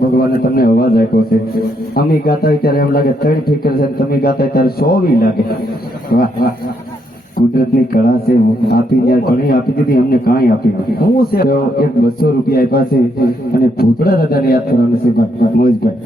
ભગવાને તમને અવાજ આપ્યો છે. અમે ગાતા હોય ત્યારે એમ લાગે 3 ઠીકર છે, તમે ગાતા હોય ત્યારે 100 લાગે. વાહ વાહ, કુદરતની કળા છે. આપી ત્યાં ઘણી આપી દીધી, અમને કાંઈ આપી નથી. હું છે એક 200 રૂપિયા આપ્યા છે અને ભૂતળા દાદાને યાદ કરવાનું છે મોજભાઈ.